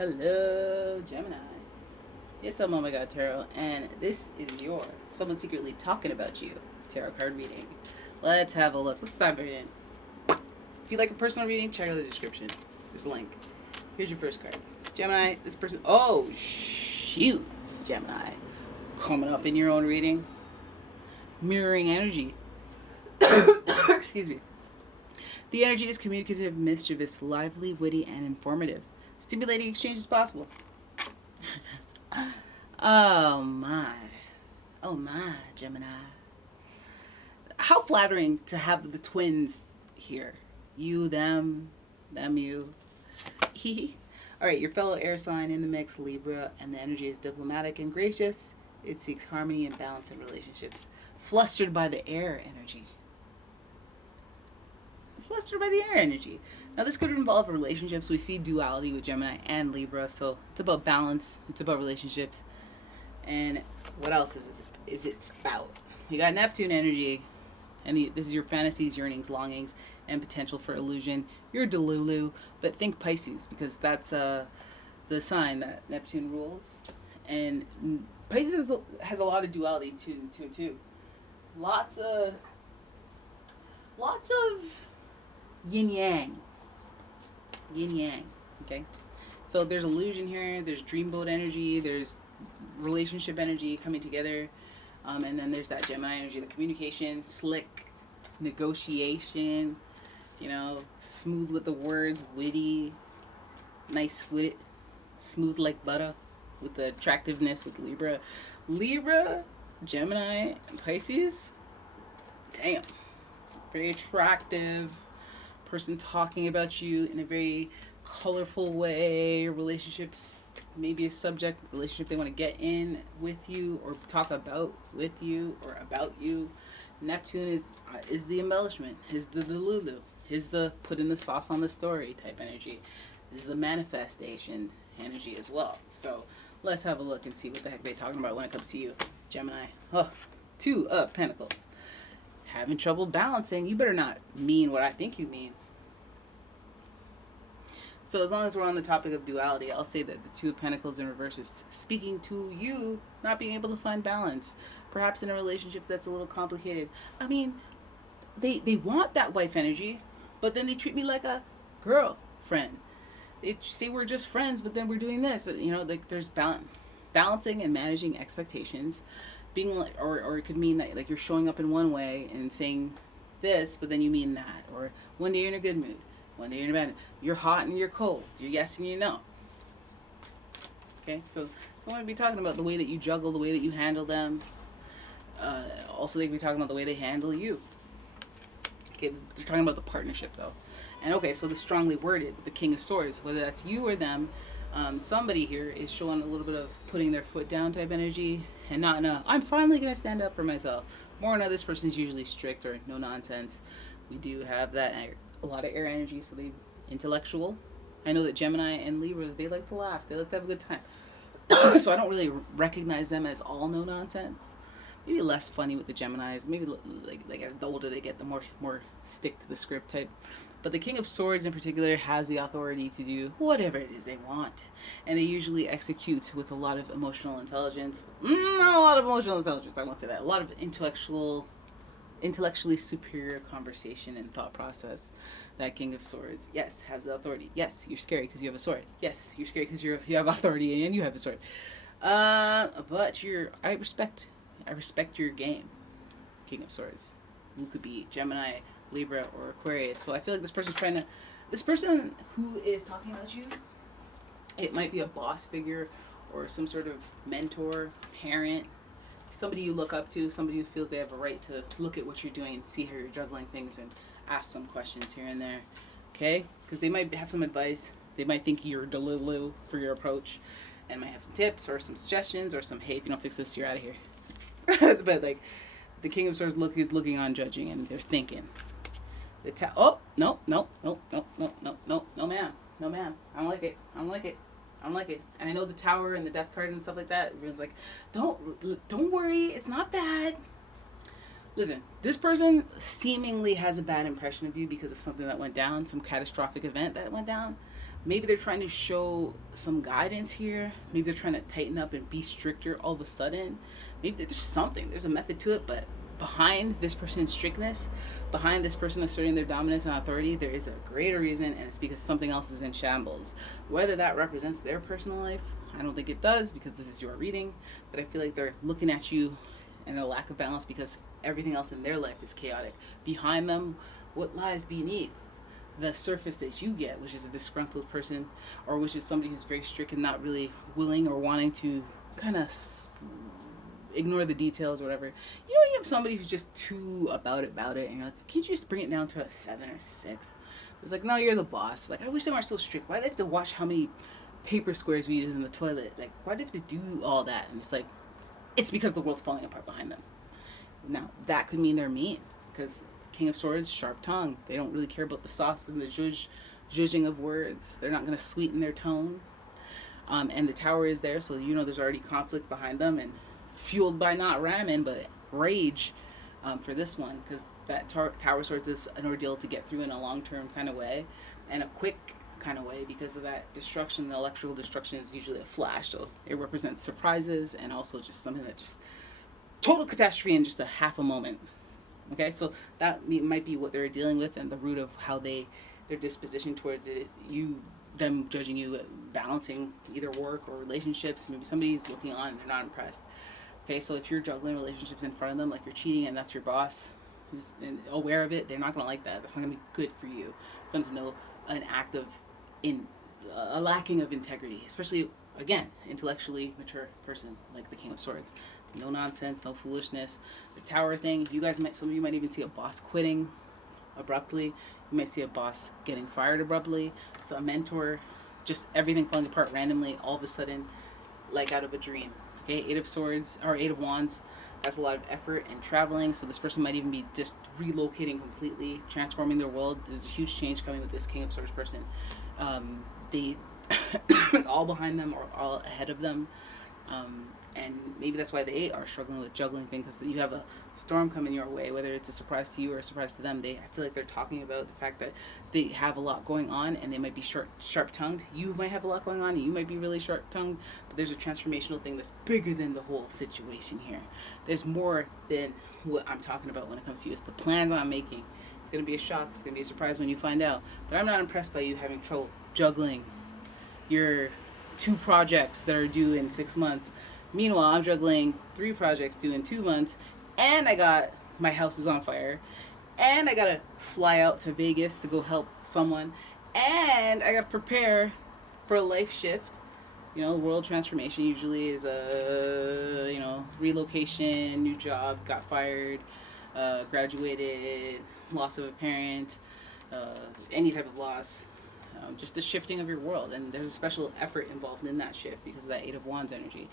Hello, Gemini. It's umomgtarot, and this is your Someone Secretly Talking About You tarot card reading. Let's have a look. Let's dive right in. If you like a personal reading, check out the description. There's a link. Here's your first card. Gemini, this person... Oh, shoot, Gemini. Coming up in your own reading. Mirroring energy. Excuse me. The energy is communicative, mischievous, lively, witty, and informative. Stimulating exchange is possible. Oh my. Oh my, Gemini. How flattering to have the twins here. You, them, you. Alright, your fellow air sign in the mix, Libra, and the energy is diplomatic and gracious. It seeks harmony and balance in relationships. Flustered by the air energy. Flustered by the air energy. Now this could involve relationships. We see duality with Gemini and Libra, so it's about balance. It's about relationships. And what else is it about? You got Neptune energy, and this is your fantasies, yearnings, longings, and potential for illusion. You're Delulu, but think Pisces, because that's the sign that Neptune rules. And Pisces has a lot of duality too. Lots of yin yang, okay? So there's illusion here, there's dreamboat energy, there's relationship energy coming together, and then there's that Gemini energy, the communication, slick, negotiation, smooth with the words, witty, nice with it, smooth like butter, with the attractiveness with Libra, Gemini, and Pisces. Damn, very attractive person talking about you in a very colorful way. Relationships, maybe a subject relationship they want to get in with you or talk about with you or about you. Neptune is the embellishment, is the Lulu, is the put in the sauce on the story type energy, is the manifestation energy as well. So let's have a look and see what the heck they're talking about when it comes to you, Gemini. Oh, Two of Pentacles. Having trouble balancing. You better not mean what I think you mean. So as long as we're on the topic of duality, I'll say that the Two of Pentacles in reverse is speaking to you not being able to find balance. Perhaps in a relationship that's a little complicated. I mean, they want that wife energy, but then they treat me like a girlfriend. They say we're just friends, but then we're doing this. Like there's balancing and managing expectations. Being like, or it could mean that like you're showing up in one way and saying this, but then you mean that. Or one day you're in a good mood, one day you're in a bad mood. You're hot and you're cold. You're yes and you're no. Okay, so I'm going to be talking about the way that you juggle, the way that you handle them. Also, they could be talking about the way they handle you. Okay, they're talking about the partnership though. And okay, so the strongly worded, the King of Swords, whether that's you or them, somebody here is showing a little bit of putting their foot down type energy. And not enough. I'm finally going to stand up for myself. More now, this person is usually strict or no nonsense. We do have that, a lot of air energy, so they intellectual. I know that Gemini and Libras, they like to laugh. They like to have a good time. So I don't really recognize them as all no nonsense. Maybe less funny with the Geminis. Maybe like the older they get, the more stick to the script type. But the King of Swords in particular has the authority to do whatever it is they want. And they usually execute with a lot of emotional intelligence. Not a lot of emotional intelligence, I won't say that. A lot of intellectually superior conversation and thought process. That King of Swords, yes, has the authority. Yes, you're scary because you have a sword. Yes, you're scary because you have authority and you have a sword. But I respect your game, King of Swords. Who could be Gemini, Libra, or Aquarius. So I feel like this person who is talking about you, it might be a boss figure or some sort of mentor, parent, somebody you look up to, somebody who feels they have a right to look at what you're doing and see how you're juggling things and ask some questions here and there. Okay? Because they might have some advice. They might think you're delulu for your approach and might have some tips or some suggestions or some, hey, if you don't fix this, you're out of here. But like, the King of Swords is looking on, judging, and they're thinking. No, ma'am. I don't like it. And I know the Tower and the Death card and stuff like that. Everyone's like, don't worry, it's not bad. Listen, this person seemingly has a bad impression of you because of something that went down, some catastrophic event that went down. Maybe they're trying to show some guidance here. Maybe they're trying to tighten up and be stricter all of a sudden. Maybe there's something, there's a method to it, but behind this person's strictness, behind this person asserting their dominance and authority, there is a greater reason, and it's because something else is in shambles. Whether that represents their personal life, I don't think it does, because this is your reading, but I feel like they're looking at you and a lack of balance because everything else in their life is chaotic. Behind them, what lies beneath the surface that you get, which is a disgruntled person, or which is somebody who's very strict and not really willing or wanting to kind of ignore the details or whatever. You know, you have somebody who's just too about it, and you're like, can't you just bring it down to a 7 or 6? It's like, no, you're the boss. Like, I wish they weren't so strict. Why do they have to watch how many paper squares we use in the toilet? Like, why do they have to do all that? And it's like, it's because the world's falling apart behind them. Now, that could mean they're mean, because King of Swords, sharp tongue. They don't really care about the sauce and the judging of words. They're not going to sweeten their tone. And the Tower is there, so you know there's already conflict behind them, and fueled by not ramen, but rage for this one, because that Tower Swords is an ordeal to get through in a long-term kind of way, and a quick kind of way, because of that destruction. The electrical destruction is usually a flash, so it represents surprises and also just something that just total catastrophe in just a half a moment. Okay, so that might be what they're dealing with, and the root of how their disposition towards it, them judging you, balancing either work or relationships. Maybe somebody's looking on and they're not impressed. Okay, so if you're juggling relationships in front of them, like you're cheating and that's your boss, and aware of it, they're not going to like that. That's not going to be good for you. For them to know an act of a lacking of integrity, especially, again, intellectually mature person like the King of Swords. No nonsense, no foolishness. The Tower thing, some of you might even see a boss quitting abruptly. You might see a boss getting fired abruptly. So a mentor, just everything falling apart randomly, all of a sudden, like out of a dream. Okay, Eight of Wands, that's a lot of effort and traveling. So this person might even be just relocating completely, transforming their world. There's a huge change coming with this King of Swords person. They all behind them or all ahead of them. And maybe that's why they are struggling with juggling things, because you have a storm coming your way, whether it's a surprise to you or a surprise to them. I feel like they're talking about the fact that they have a lot going on, and they might be sharp-tongued. You might have a lot going on, and you might be really sharp-tongued, but there's a transformational thing that's bigger than the whole situation here. There's more than what I'm talking about when it comes to you. It's the plans I'm making. It's going to be a shock. It's going to be a surprise when you find out. But I'm not impressed by you having trouble juggling your 2 projects that are due in 6 months. Meanwhile, I'm juggling 3 projects due in 2 months, and my house is on fire, and I gotta fly out to Vegas to go help someone, and I gotta prepare for a life shift. You know, world transformation usually is relocation, new job, got fired, graduated, loss of a parent, any type of loss. Just the shifting of your world, and there's a special effort involved in that shift because of that Eight of Wands energy.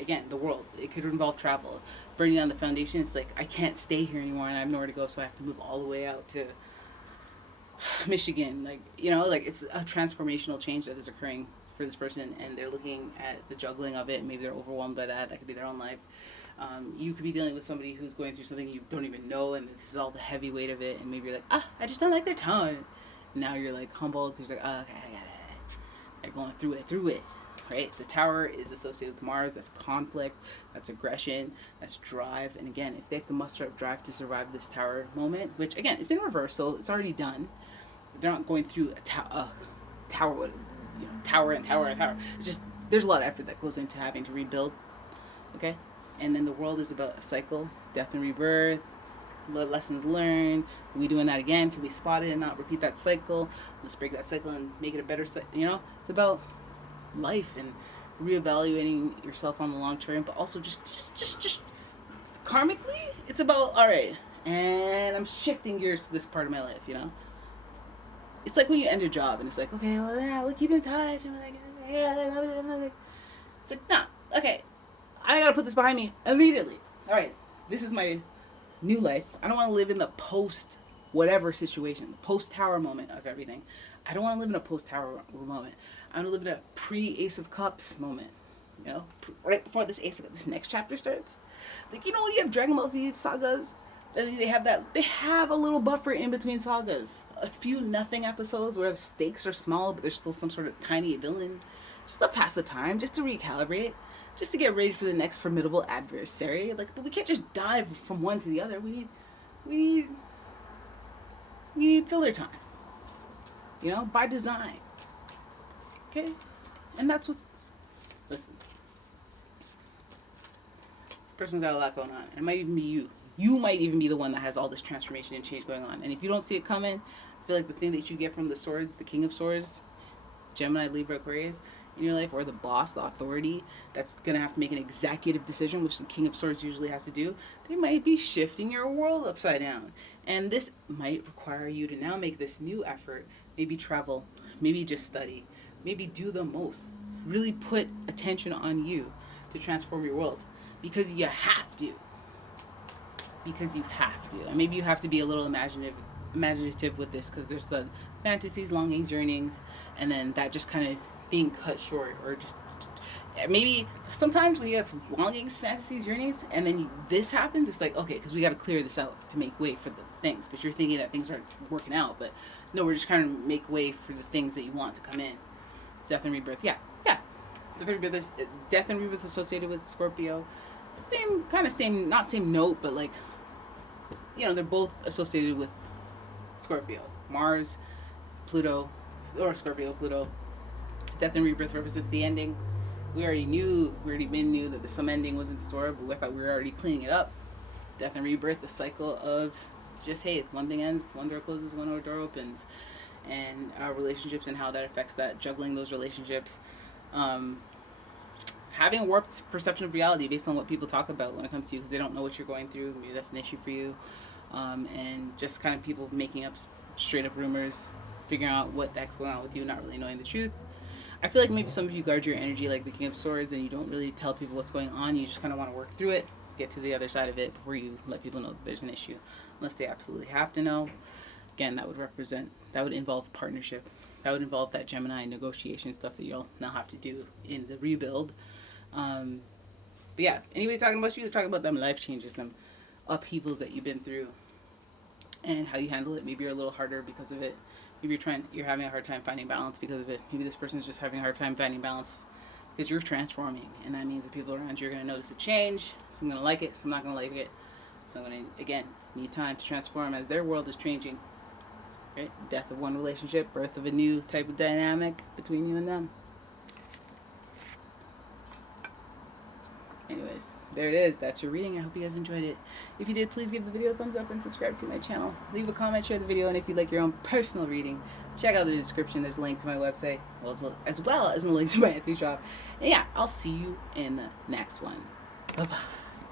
Again, the world, it could involve travel, burning down the foundation. It's like, I can't stay here anymore and I have nowhere to go, so I have to move all the way out to Michigan. It's a transformational change that is occurring for this person, and they're looking at the juggling of it, and maybe they're overwhelmed by that. That could be their own life. You could be dealing with somebody who's going through something you don't even know, and this is all the heavy weight of it, and maybe you're like, I just don't like their tone. Now you're like humbled because you're like, okay, I got it. They're going through it. Right? The Tower is associated with Mars. That's conflict, that's aggression, that's drive. And again, if they have to muster up drive to survive this Tower moment, which again is in reverse, so it's already done. They're not going through a tower, tower and tower and tower. It's just, there's a lot of effort that goes into having to rebuild. Okay? And then the world is about a cycle, death and rebirth, lessons learned. Are we doing that again? Can we spot it and not repeat that cycle? Let's break that cycle and make it a better cycle. It's about life and reevaluating yourself on the long term, but also just karmically, it's about, all right, and I'm shifting gears to this part of my life. It's like when you end your job and it's like, okay, well, yeah, we'll keep in touch. And it's like, nah, okay, I gotta put this behind me immediately. All right, this is my new life. I don't want to live in the post whatever situation, the post Tower moment of everything. I don't want to live in a post Tower moment. I want to live in a pre-Ace of Cups moment. Right before this next chapter starts. Like, you have Dragon Ball Z sagas They have a little buffer in between sagas. A few nothing episodes where the stakes are small, but there's still some sort of tiny villain. Just to pass the time, just to recalibrate, just to get ready for the next formidable adversary. Like, but we can't just dive from one to the other. We need filler time. You know, by design. Okay? And that's what, listen. This person's got a lot going on. It might even be you. You might even be the one that has all this transformation and change going on. And if you don't see it coming, I feel like the thing that you get from the swords, the King of Swords, Gemini, Libra, Aquarius, in your life, or the boss, the authority, that's going to have to make an executive decision, which the King of Swords usually has to do, they might be shifting your world upside down. And this might require you to now make this new effort, maybe travel, maybe just study, maybe do the most. Really put attention on you to transform your world. Because you have to. Because you have to. And maybe you have to be a little imaginative with this, because there's the fantasies, longings, yearnings, and then that just kind of being cut short, or just maybe sometimes when you have longings, fantasies, yearnings, and then this happens, it's like, okay, because we got to clear this out to make way for the things, but you're thinking that things aren't working out, but no, we're just trying to make way for the things that you want to come in. Death and rebirth, yeah. Death and rebirth associated with Scorpio. It's the same, not same note, but like, you know, they're both associated with Scorpio. Mars, Pluto, or Scorpio, Pluto. Death and rebirth represents the ending. We already knew that some ending was in store, but we thought we were already cleaning it up. Death and rebirth, the cycle of just, hey, one thing ends, one door closes, one door opens. And our relationships and how that affects that, juggling those relationships. Having a warped perception of reality based on what people talk about when it comes to you, because they don't know what you're going through. Maybe that's an issue for you. And just kind of people making up straight up rumors, figuring out what the heck's going on with you, not really knowing the truth. I feel like maybe some of you guard your energy like the King of Swords, and you don't really tell people what's going on. You just kind of want to work through it, get to the other side of it before you let people know that there's an issue, unless they absolutely have to know. Again, that would involve partnership. That would involve that Gemini negotiation stuff that you'll now have to do in the rebuild. But yeah, anybody talking about you, they're talking about them life changes, them upheavals that you've been through, and how you handle it. Maybe you're a little harder because of it. Maybe you're having a hard time finding balance because of it. Maybe this person's just having a hard time finding balance because you're transforming, and that means the people around you are going to notice a change. Some are going to like it, some not going to like it. Some are going to, again, need time to transform as their world is changing. Right? Death of one relationship, birth of a new type of dynamic between you and them. Anyways, there it is. That's your reading. I hope you guys enjoyed it. If you did, please give the video a thumbs up and subscribe to my channel. Leave a comment, share the video, and if you'd like your own personal reading, check out the description. There's a link to my website, as well as a link to my Etsy shop. And yeah, I'll see you in the next one. Bye-bye.